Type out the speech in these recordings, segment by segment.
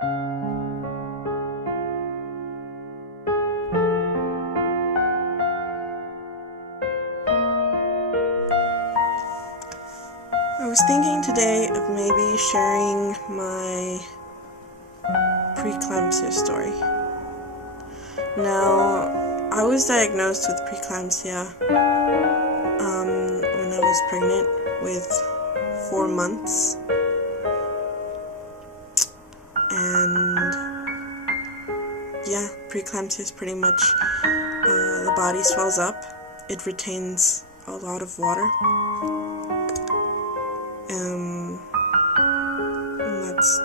I was thinking today of maybe sharing my preeclampsia story. Now, I was diagnosed with preeclampsia when I was pregnant with 4 months, and yeah, preeclampsia is pretty much the body swells up, it retains a lot of water, and that's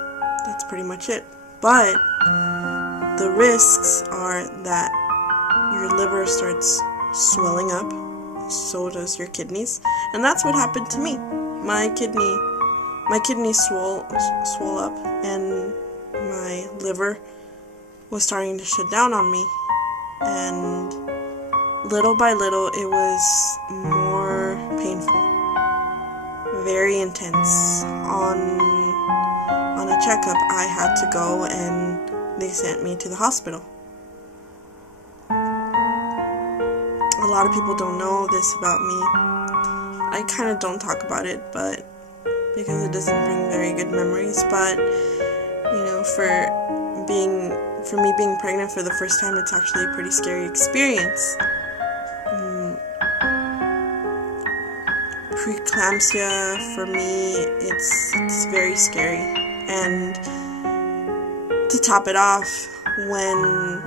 pretty much it. But the risks are that your liver starts swelling up, so does your kidneys, and that's what happened to me. My kidneys swole up, and my liver was starting to shut down on me, and little by little it was more painful, very intense. On a checkup I had to go, and they sent me to the hospital. A lot of people don't know this about me. I kind of don't talk about it, but because it doesn't bring very good memories. But you know, for me being pregnant for the first time, it's actually a pretty scary experience. Preeclampsia, for me, it's very scary. And to top it off, when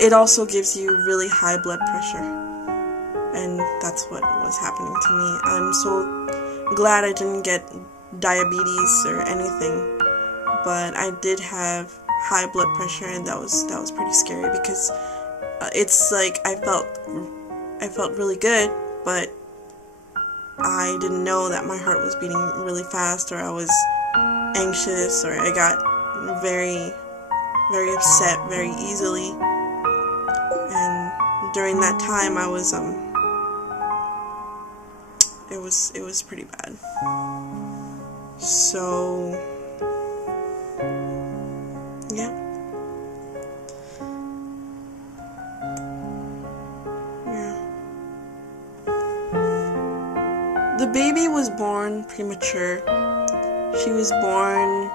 it also gives you really high blood pressure, and that's what was happening to me. I'm so glad I didn't get diabetes or anything, but I did have high blood pressure, and that was pretty scary, because it's like I felt really good, but I didn't know that my heart was beating really fast, or I was anxious, or I got very, very upset very easily. And during that time, I was it was pretty bad. So yeah. The baby was born premature. She was born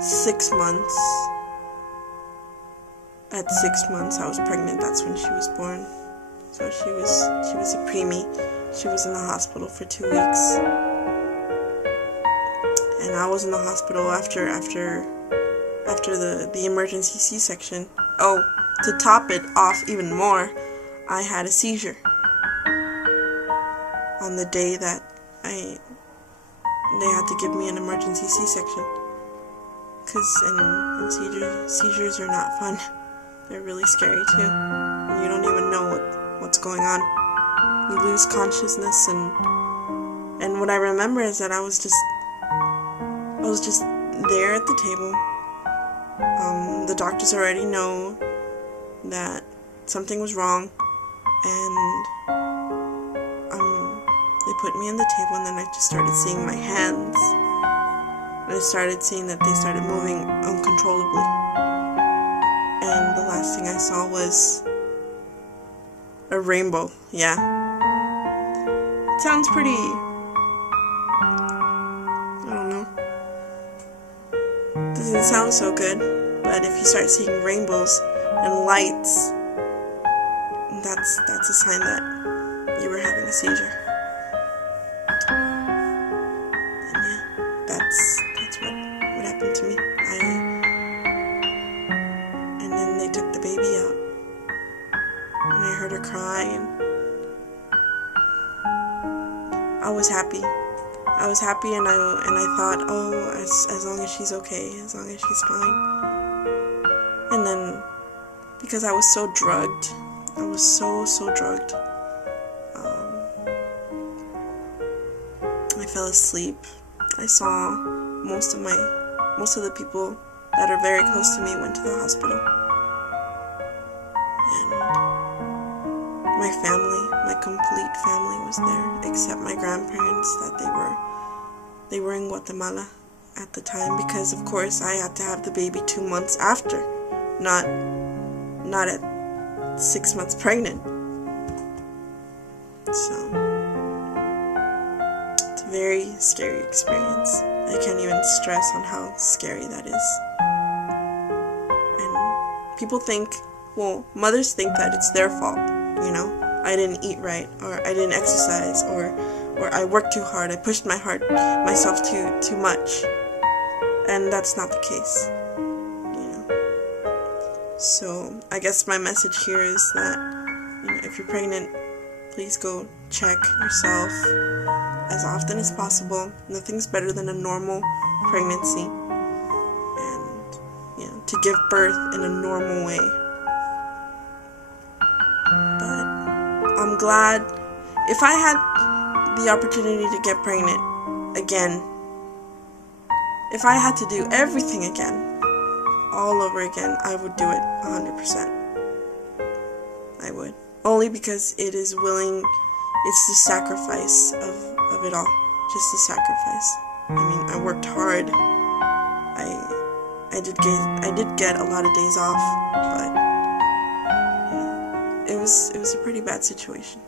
6 months. At 6 months, I was pregnant. That's when she was born. So she was a preemie. She was in the hospital for 2 weeks, and I was in the hospital after the emergency C-section. Oh, to top it off even more, I had a seizure on the day that they had to give me an emergency C-section, because seizures are not fun. They're really scary too, and you don't even know what's going on. You lose consciousness, and what I remember is that I was just there at the table. The doctors already know that something was wrong, and they put me on the table, and then I just started seeing my hands, and I started seeing that they started moving uncontrollably, and the last thing I saw was a rainbow. Yeah, it sounds pretty, I don't know, doesn't sound so good, but if you start seeing rainbows and lights, that's a sign that you were having a seizure. And yeah, that's what happened to me. And then they took the baby out, and I heard her cry, and I was happy, and I thought, oh, as long as she's okay, as long as she's fine. And then, because I was so drugged, I was so drugged, I fell asleep. I saw most of the people that are very close to me went to the hospital, and my family, my complete family was there, except my grandparents, that they were in Guatemala. at the time, because of course I had to have the baby 2 months after, not at 6 months pregnant. So it's a very scary experience. I can't even stress on how scary that is. And people think, well, mothers think that it's their fault, you know. I didn't eat right, or I didn't exercise, or I worked too hard, I pushed myself too much. And that's not the case, you know. So I guess my message here is that, you know, if you're pregnant, please go check yourself as often as possible. Nothing's better than a normal pregnancy, and, you know, to give birth in a normal way. But I'm glad, if I had the opportunity to get pregnant again, if I had to do everything again, all over again, I would do it 100%. I would. Only because it is willing, it's the sacrifice of it all. Just the sacrifice. I mean, I worked hard. I did get a lot of days off, but, you know, it was a pretty bad situation.